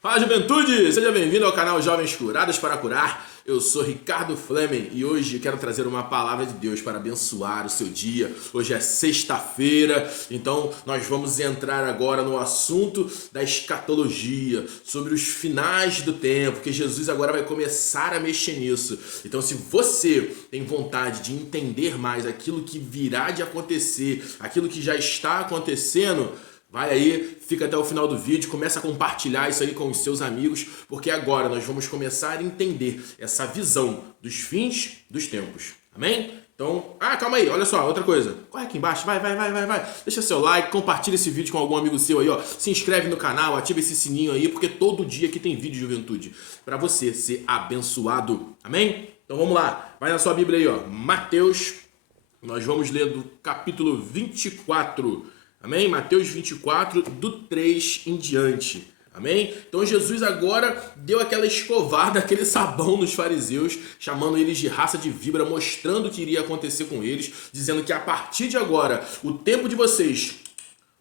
Fala, juventude! Seja bem-vindo ao canal Jovens Curados para Curar. Eu sou Ricardo Fleming e hoje quero trazer uma palavra de Deus para abençoar o seu dia. Hoje é sexta-feira, então nós vamos entrar agora no assunto da escatologia, sobre os finais do tempo, que Jesus agora vai começar a mexer nisso. Então, se você tem vontade de entender mais aquilo que virá de acontecer, aquilo que já está acontecendo, vai aí, fica até o final do vídeo, começa a compartilhar isso aí com os seus amigos, porque agora nós vamos começar a entender essa visão dos fins dos tempos. Amém? Então, calma aí, olha só, outra coisa. Corre aqui embaixo, vai. Deixa seu like, compartilha esse vídeo com algum amigo seu aí, ó. Se inscreve no canal, ativa esse sininho aí, porque todo dia aqui tem vídeo de juventude, para você ser abençoado. Amém? Então vamos lá, vai na sua Bíblia aí, ó. Mateus, nós vamos ler do capítulo 24. Amém? Mateus 24, do 3 em diante. Amém? Então Jesus agora deu aquela escovada, aquele sabão nos fariseus, chamando eles de raça de víbora, mostrando o que iria acontecer com eles, dizendo que a partir de agora, o tempo de vocês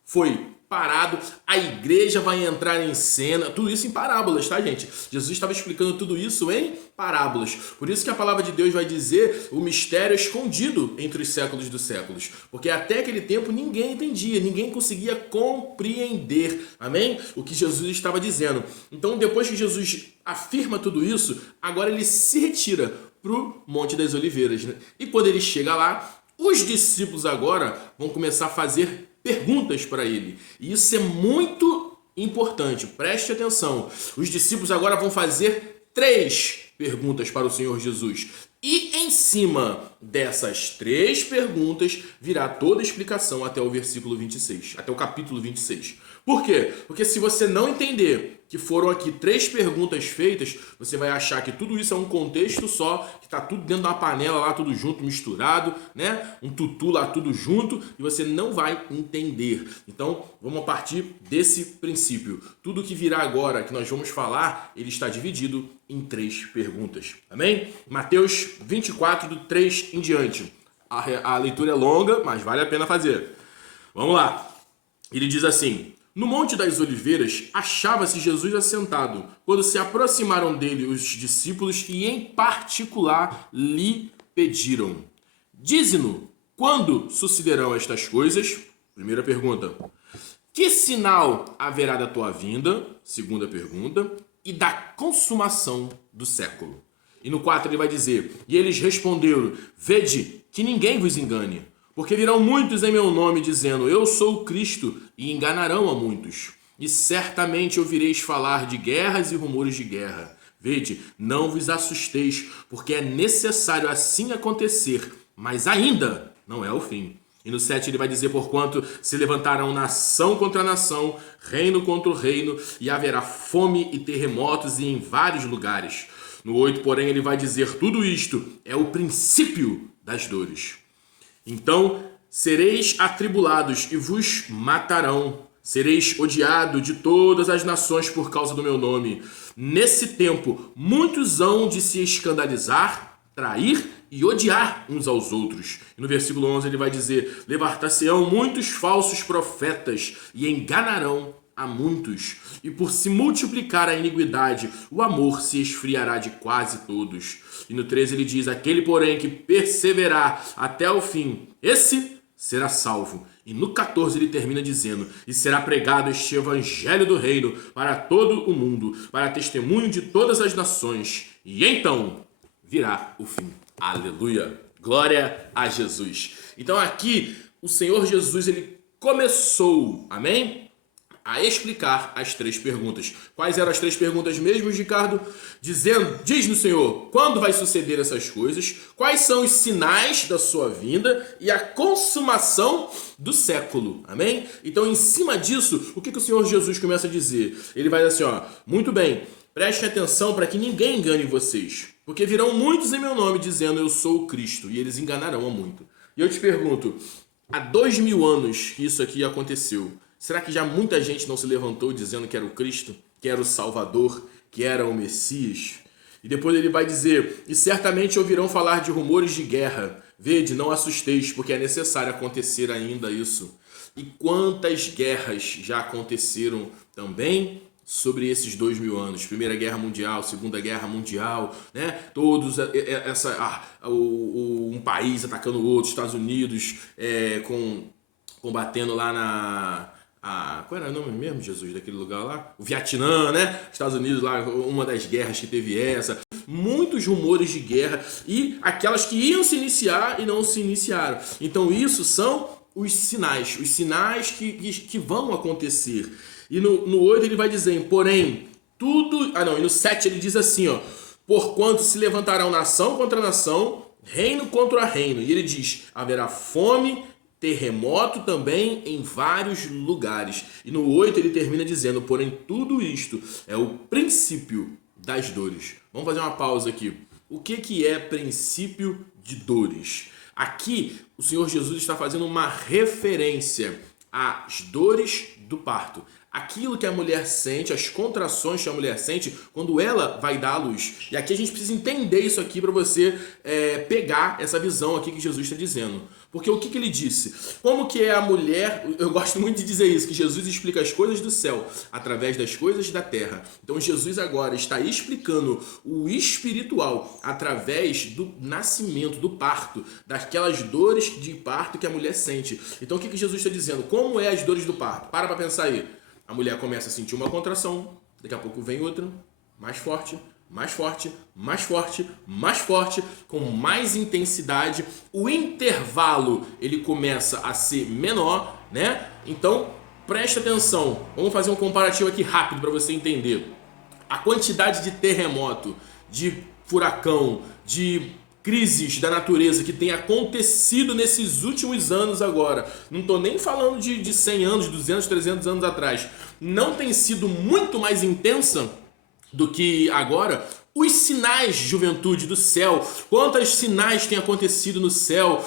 foi parado, a igreja vai entrar em cena, tudo isso em parábolas, tá, gente? Jesus estava explicando tudo isso em parábolas. Por isso que a palavra de Deus vai dizer o mistério escondido entre os séculos dos séculos. Porque até aquele tempo ninguém entendia, ninguém conseguia compreender, amém? O que Jesus estava dizendo. Então, depois que Jesus afirma tudo isso, agora ele se retira para o Monte das Oliveiras, né? E quando ele chega lá, os discípulos agora vão começar a fazer perguntas para ele. E isso é muito importante, preste atenção. Os discípulos agora vão fazer 3 perguntas para o Senhor Jesus. E em cima dessas 3 perguntas virá toda a explicação até o versículo 26, até o capítulo 26. Por quê? Porque se você não entender que foram aqui 3 perguntas feitas, você vai achar que tudo isso é um contexto só, que está tudo dentro de uma panela lá, tudo junto, misturado, né? Um tutu lá, tudo junto, e você não vai entender. Então, vamos partir desse princípio. Tudo que virá agora, que nós vamos falar, ele está dividido em 3 perguntas. Amém? Mateus 24, do 3 em diante. A leitura é longa, mas vale a pena fazer. Vamos lá. Ele diz assim: no Monte das Oliveiras achava-se Jesus assentado, quando se aproximaram dele os discípulos e em particular lhe pediram: dize-nos, quando sucederão estas coisas? Primeira pergunta. Que sinal haverá da tua vinda? Segunda pergunta. E da consumação do século. E no 4 ele vai dizer: e eles responderam: vede que ninguém vos engane. Porque virão muitos em meu nome, dizendo, eu sou o Cristo, e enganarão a muitos. E certamente ouvireis falar de guerras e rumores de guerra. Vede, não vos assusteis, porque é necessário assim acontecer, mas ainda não é o fim. E no 7 ele vai dizer, porquanto se levantarão nação contra nação, reino contra reino, e haverá fome e terremotos em vários lugares. No 8, porém, ele vai dizer, tudo isto é o princípio das dores. Então sereis atribulados e vos matarão. Sereis odiado de todas as nações por causa do meu nome. Nesse tempo, muitos hão de se escandalizar, trair e odiar uns aos outros. E no versículo 11 ele vai dizer, levantar-se-ão muitos falsos profetas e enganarão a muitos. E por se multiplicar a iniquidade, o amor se esfriará de quase todos. E no 13 ele diz, aquele porém que perseverar até o fim, esse será salvo. E no 14 ele termina dizendo, e será pregado este evangelho do reino para todo o mundo, para testemunho de todas as nações. E então virá o fim. Aleluia! Glória a Jesus. Então aqui o Senhor Jesus ele começou, amém? A explicar as 3 perguntas. Quais eram as 3 perguntas mesmo, Ricardo? Diz no Senhor, quando vai suceder essas coisas? Quais são os sinais da sua vinda? E a consumação do século. Amém? Então, em cima disso, o que o Senhor Jesus começa a dizer? Ele vai dizer assim, ó, muito bem, preste atenção para que ninguém engane vocês. Porque virão muitos em meu nome dizendo, eu sou o Cristo, e eles enganarão a muito. E eu te pergunto, há 2000 anos que isso aqui aconteceu, será que já muita gente não se levantou dizendo que era o Cristo, que era o Salvador, que era o Messias? E depois ele vai dizer, e certamente ouvirão falar de rumores de guerra. Vede, não assusteis, porque é necessário acontecer ainda isso. E quantas guerras já aconteceram também sobre esses 2000 anos, Primeira Guerra Mundial, Segunda Guerra Mundial, né? Todos um país atacando o outro, Estados Unidos combatendo lá qual era o nome mesmo, Jesus, daquele lugar lá? O Vietnã, né? Estados Unidos lá, uma das guerras que teve essa. Muitos rumores de guerra e aquelas que iam se iniciar e não se iniciaram. Então isso são os sinais que vão acontecer. E no 8 ele vai dizer, porém, tudo... e no 7 ele diz assim, ó, porquanto se levantarão nação contra nação, reino contra reino. E ele diz, haverá fome, terremoto também em vários lugares. E no 8 ele termina dizendo, porém tudo isto é o princípio das dores. Vamos fazer uma pausa aqui. O que é princípio de dores? Aqui o Senhor Jesus está fazendo uma referência às dores do parto. Aquilo que a mulher sente, as contrações que a mulher sente quando ela vai dar à luz. E aqui a gente precisa entender isso aqui para você pegar essa visão aqui que Jesus está dizendo. Porque o que ele disse? Como que é a mulher... Eu gosto muito de dizer isso, que Jesus explica as coisas do céu através das coisas da terra. Então Jesus agora está explicando o espiritual através do nascimento, do parto, daquelas dores de parto que a mulher sente. Então o que Jesus está dizendo? Como é as dores do parto? Para pensar aí. A mulher começa a sentir uma contração, daqui a pouco vem outra, mais forte, mais forte, mais forte, mais forte, com mais intensidade. O intervalo ele começa a ser menor, né? Então presta atenção. Vamos fazer um comparativo aqui rápido para você entender. A quantidade de terremoto, de furacão, de crises da natureza que tem acontecido nesses últimos anos agora, não estou nem falando de 100 anos, 200, 300 anos atrás, não tem sido muito mais intensa do que agora. Os sinais de juventude do céu, quantos sinais têm acontecido no céu,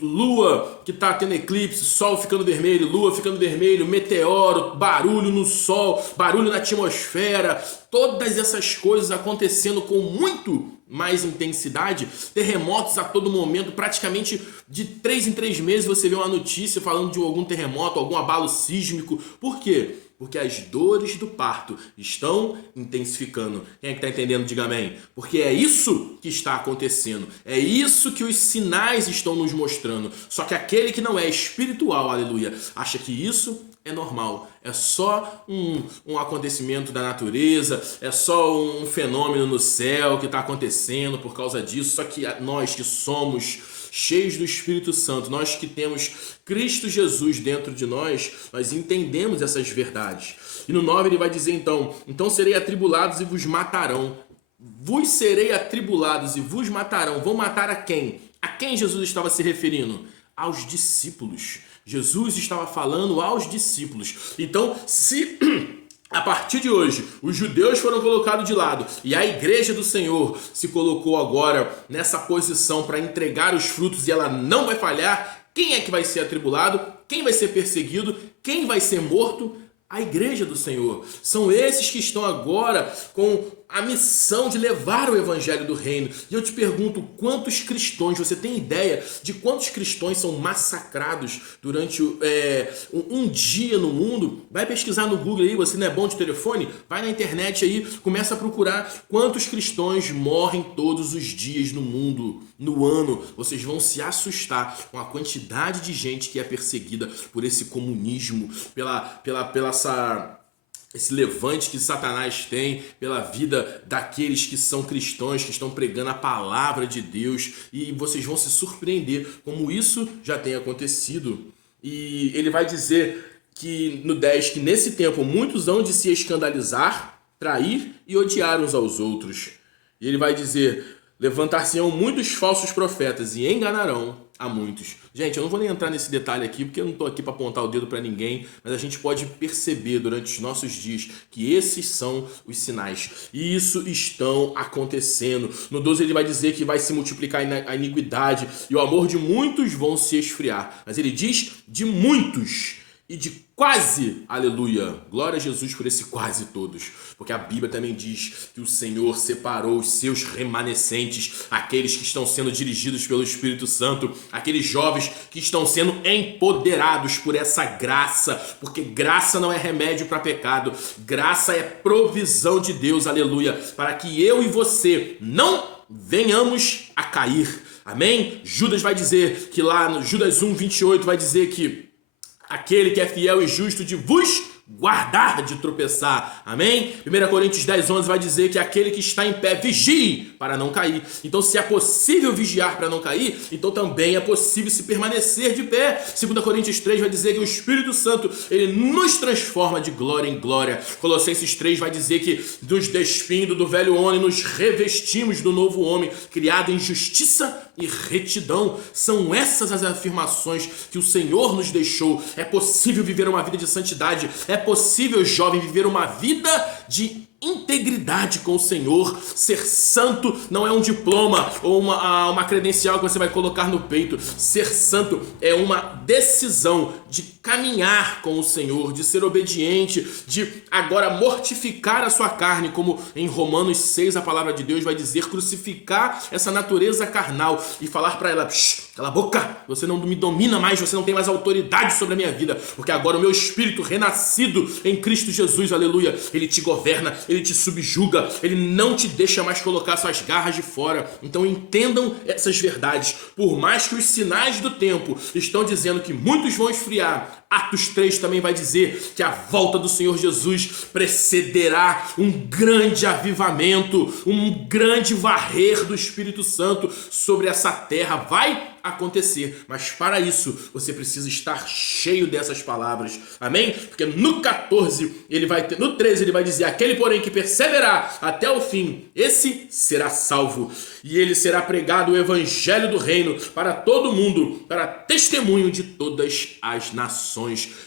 lua que está tendo eclipse, sol ficando vermelho, lua ficando vermelho, meteoro, barulho no sol, barulho na atmosfera, todas essas coisas acontecendo com muito mais intensidade, terremotos a todo momento, praticamente de 3 em 3 meses você vê uma notícia falando de algum terremoto, algum abalo sísmico. Por quê? Porque as dores do parto estão intensificando. Quem é que está entendendo? Diga amém. Porque é isso que está acontecendo. É isso que os sinais estão nos mostrando. Só que aquele que não é espiritual, aleluia, acha que isso é normal. É só um acontecimento da natureza, é só um fenômeno no céu que está acontecendo por causa disso. Só que nós que somos cheios do Espírito Santo, nós que temos Cristo Jesus dentro de nós, nós entendemos essas verdades. E no 9 ele vai dizer então serei atribulados e vos matarão. Vos serei atribulados e vos matarão. Vão matar a quem? A quem Jesus estava se referindo? Aos discípulos. Jesus estava falando aos discípulos. Então, se a partir de hoje os judeus foram colocados de lado e a igreja do Senhor se colocou agora nessa posição para entregar os frutos e ela não vai falhar, quem é que vai ser atribulado? Quem vai ser perseguido? Quem vai ser morto? A igreja do Senhor. São esses que estão agora com a missão de levar o evangelho do reino. E eu te pergunto, quantos cristãos, você tem ideia de quantos cristãos são massacrados durante um dia no mundo? Vai pesquisar no Google aí, você não é bom de telefone? Vai na internet aí, começa a procurar quantos cristãos morrem todos os dias no mundo, no ano. Vocês vão se assustar com a quantidade de gente que é perseguida por esse comunismo, esse levante que Satanás tem pela vida daqueles que são cristãos, que estão pregando a palavra de Deus, e vocês vão se surpreender como isso já tem acontecido. E ele vai dizer que no 10, que nesse tempo muitos hão de se escandalizar, trair e odiar uns aos outros. E ele vai dizer, levantar-se-ão muitos falsos profetas e enganarão a muitos. Gente, eu não vou nem entrar nesse detalhe aqui, porque eu não estou aqui para apontar o dedo para ninguém, mas a gente pode perceber durante os nossos dias que esses são os sinais. E isso estão acontecendo. No 12 ele vai dizer que vai se multiplicar a iniquidade e o amor de muitos vão se esfriar. Mas ele diz de muitos. e de quase, aleluia, glória a Jesus por esse quase todos, porque a Bíblia também diz que o Senhor separou os seus remanescentes, aqueles que estão sendo dirigidos pelo Espírito Santo, aqueles jovens que estão sendo empoderados por essa graça, porque graça não é remédio para pecado, graça é provisão de Deus, aleluia, para que eu e você não venhamos a cair, amém? Judas vai dizer que lá no Judas 1:28 vai dizer que aquele que é fiel e justo de vos guardar de tropeçar, amém? 1 Coríntios 10:11 vai dizer que aquele que está em pé vigie para não cair. Então, se é possível vigiar para não cair, então também é possível se permanecer de pé. 2 Coríntios 3 vai dizer que o Espírito Santo, ele nos transforma de glória em glória. Colossenses 3 vai dizer que nos despindo do velho homem, nos revestimos do novo homem, criado em justiça e retidão. São essas as afirmações que o Senhor nos deixou. É possível viver uma vida de santidade. É possível, jovem, viver uma vida de integridade com o Senhor. Ser santo não é um diploma ou uma credencial que você vai colocar no peito. Ser santo é uma decisão de caminhar com o Senhor, de ser obediente, de agora mortificar a sua carne, como em Romanos 6 a palavra de Deus vai dizer, crucificar essa natureza carnal e falar para ela: cala a boca, você não me domina mais, você não tem mais autoridade sobre a minha vida, porque agora o meu espírito renascido em Cristo Jesus, aleluia, ele te governa, ele te subjuga, ele não te deixa mais colocar suas garras de fora. Então entendam essas verdades. Por mais que os sinais do tempo estão dizendo que muitos vão esfriar, Atos 3 também vai dizer que a volta do Senhor Jesus precederá um grande avivamento, um grande varrer do Espírito Santo sobre essa terra. Vai acontecer, mas para isso você precisa estar cheio dessas palavras, amém? Porque no 14 no 13 ele vai dizer: aquele porém que perseverar até o fim, esse será salvo, e ele será pregado o evangelho do reino para todo mundo, para testemunho de todas as nações.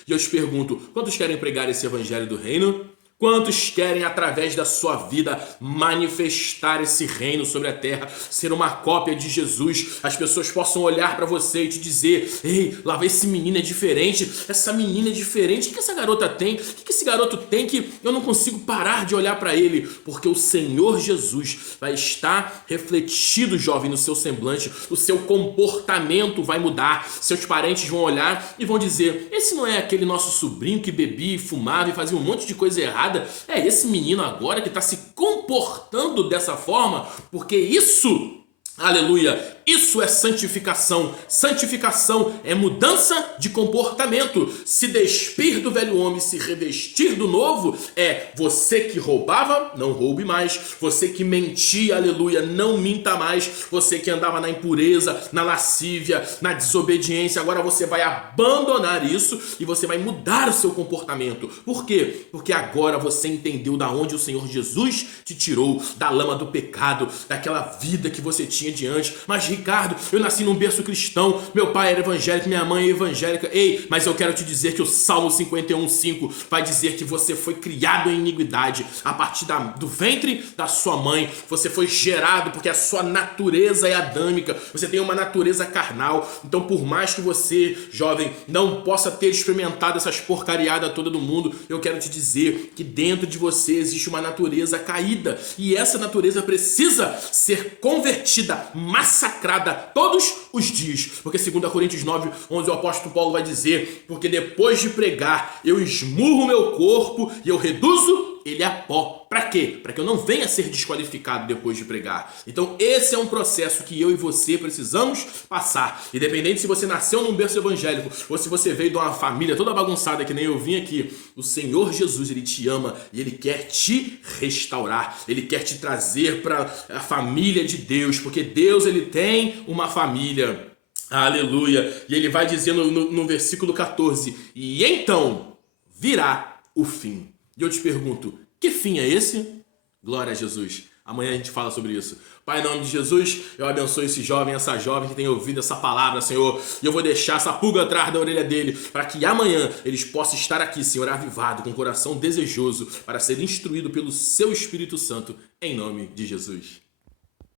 E eu te pergunto, quantos querem pregar esse evangelho do reino? Quantos querem, através da sua vida, manifestar esse reino sobre a terra, ser uma cópia de Jesus? As pessoas possam olhar para você e te dizer: ei, lá vai esse menino é diferente, essa menina é diferente, o que essa garota tem? O que esse garoto tem que eu não consigo parar de olhar para ele? Porque o Senhor Jesus vai estar refletido, jovem, no seu semblante, o seu comportamento vai mudar, seus parentes vão olhar e vão dizer: esse não é aquele nosso sobrinho que bebia e fumava e fazia um monte de coisa errada? É esse menino agora que está se comportando dessa forma, porque isso, aleluia, isso é santificação. Santificação é mudança de comportamento. Se despir do velho homem, se revestir do novo, é você que roubava, não roube mais. Você que mentia, aleluia, não minta mais. Você que andava na impureza, na lascívia, na desobediência, agora você vai abandonar isso e você vai mudar o seu comportamento. Por quê? Porque agora você entendeu da onde o Senhor Jesus te tirou, da lama do pecado, daquela vida que você tinha diante. Mas Ricardo, eu nasci num berço cristão, meu pai era evangélico, minha mãe é evangélica. Ei, mas eu quero te dizer que o Salmo 51:5 vai dizer que você foi criado em iniquidade. A partir do ventre da sua mãe, você foi gerado porque a sua natureza é adâmica, você tem uma natureza carnal. Então, por mais que você, jovem, não possa ter experimentado essas porcariadas toda do mundo, eu quero te dizer que dentro de você existe uma natureza caída, e essa natureza precisa ser convertida, massacrada todos os dias, porque 2 Coríntios 9:11 o apóstolo Paulo vai dizer: porque depois de pregar eu esmurro meu corpo e eu reduzo ele a pó. Para quê? Para que eu não venha a ser desqualificado depois de pregar. Então esse é um processo que eu e você precisamos passar. Independente se você nasceu num berço evangélico ou se você veio de uma família toda bagunçada que nem eu vim aqui, o Senhor Jesus, ele te ama e ele quer te restaurar. Ele quer te trazer para a família de Deus, porque Deus, ele tem uma família. Aleluia. E ele vai dizer no versículo 14: e então virá o fim. E eu te pergunto, que fim é esse? Glória a Jesus. Amanhã a gente fala sobre isso. Pai, em nome de Jesus, eu abençoo esse jovem, essa jovem que tem ouvido essa palavra, Senhor. E eu vou deixar essa pulga atrás da orelha dele, para que amanhã eles possam estar aqui, Senhor, avivado, com o coração desejoso, para ser instruído pelo seu Espírito Santo, em nome de Jesus.